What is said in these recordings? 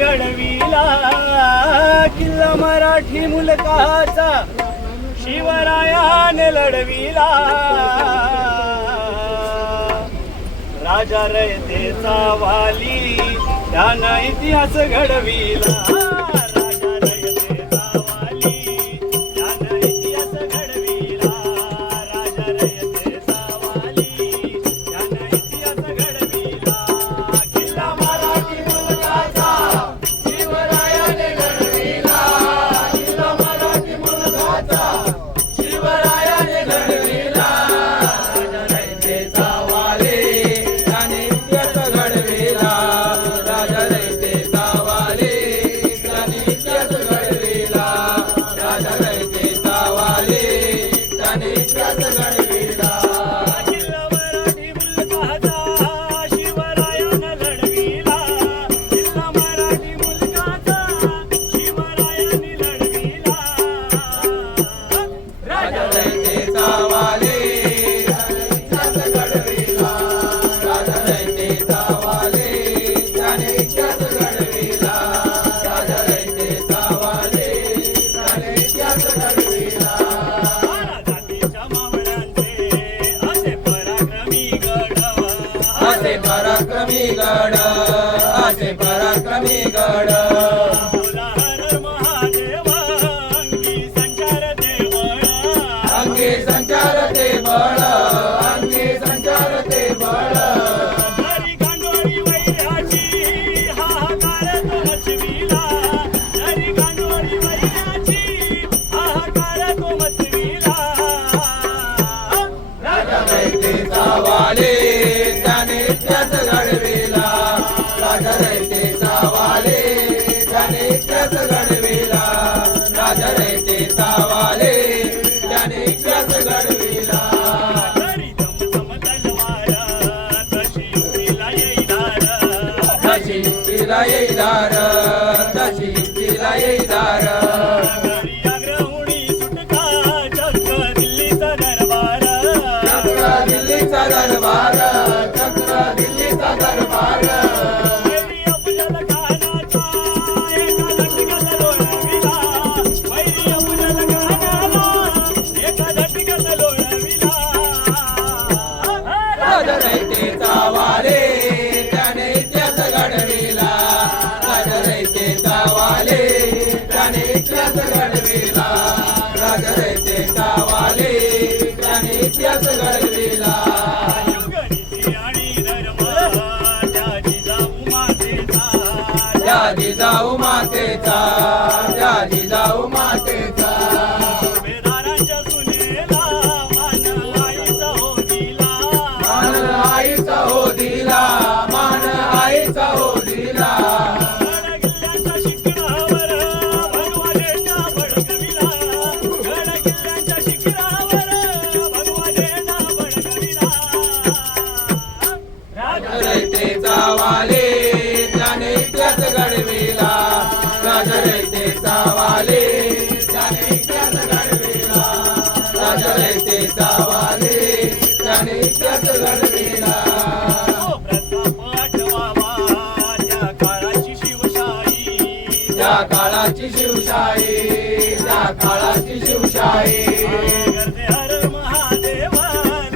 घडविला किल्ला मराठी मुलकाचा शिवरायाने लढविला राजा रयतेचा वाली त्यानं इतिहास घडविला राजा रयतेचा वाली त्यानं इतिहास घडविला राजा रयतेचा वाली त्यानं इतिहास घडविला किल्ला मराठी मुलकाचा शिवरायाने घडविला किल्ला मराठी मुलकाचा शिवरायाने घडविला राजा रयतेचा वाली त्याने इतिहास घडविला राजा रयतेचा वाली त्याने इतिहास घडविला राजा रयतेचा वाली त्याने इतिहास घडविला किल्ला मराठी मुलकाचा शिवरायाने लढविला किल्ला मराठी मुलकाचा शिवरायाने लढविला राजा रयतेचा वाली त्याने इतिहास घडविला राजा रयतेचा वाली त्याने इतिहास घडविला राजा रयतेचा वाली त्याने इतिहास घडविला जातीच्या मावळ्यांचे असे पराक्रमी गड असे पराक्रमी गड असे पराक्रमी गड बोला हर महादेव अंगी संचारते बळ अंगी संचारते बळ अंगी संचारते बळ जरी गांडोळी वैराची हाहाकार तो मचविला जरी गांडोळी वैराची हाहाकार तो मचविला राजा रयतेचा वाली त्याने इतिहास घडविला राजा रयतेचा वाली त्याने इतिहास घडविला राजा रयतेचा वाली त्याने इतिहास घडविला जरी दमदम तलवार तशी युक्तीला येईदार तशी युक्तीला येईदार तशी युक्तीला येईदार घरी आग्रहुणी सुटका चक्र दिल्लीचा दरबार चक्र दिल्लीचा दरबार चक्र दिल्लीचा दरबार वैरी अफजल खानाचा एका झटक्यात लोळविला वैरी अफजल खानाला एका झटक्यात लोळविला राजा रयतेचा वाली त्याने इतिहास घडविला राजा रयतेचा वाली त्याने इतिहास घडविला राजा रयतेचा वाली त्याने इतिहास घडविला युगनीती आणि धर्म त्या जिजाऊ मातेचा त्या जिजाऊ मातेचा त्या जिजाऊ मातेचा बेदारांच्या सुनेला मान आईचा हो दिला मान आईचा हो दिला मान आईचा हो दिला गडकिल्ल्यांच्या शिखरावर भगवानेचा बळकविला गडकिल्ल्यांच्या शिखरावर भगवानेचा बळकविला राजा रयतेचा वाली त्याने इतिहास घडविला राजा रयतेचा वाली त्याने इतिहास घडविला राजा रयतेचा वाली त्याने इतिहास घडविला प्रताप आठवावा त्या काळाची शिवशाही त्या काळाची शिवशाही त्या काळाची शिवशाही गर्दे हर महादेव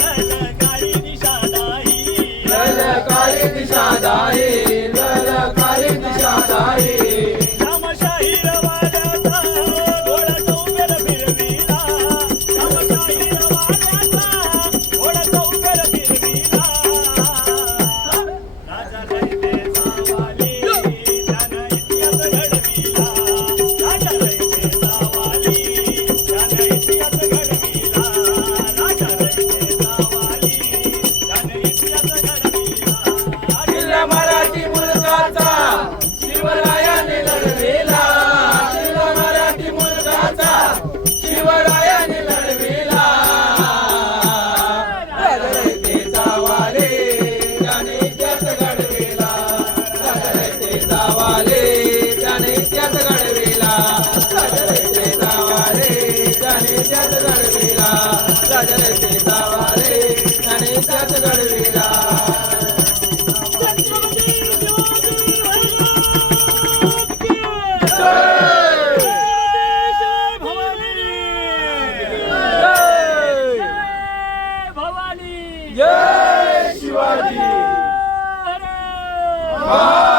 ललकारी दिशादाई ललकारी दिशादाई ललकारी दिशादाई रामशाही रवाड्याचा घोडा चौफेर फिरविला रामशाही रवाड्याचा घोडा चौफेर फिरविला राजा रयतेचा वाली त्यानं इतिहास घडविला राजा रयतेचा वाली त्यानं इतिहास घडविला राजा रयतेचा वाली त्यानं इतिहास घडविला किल्ला मराठी जय शिवाजी हर हर महाराज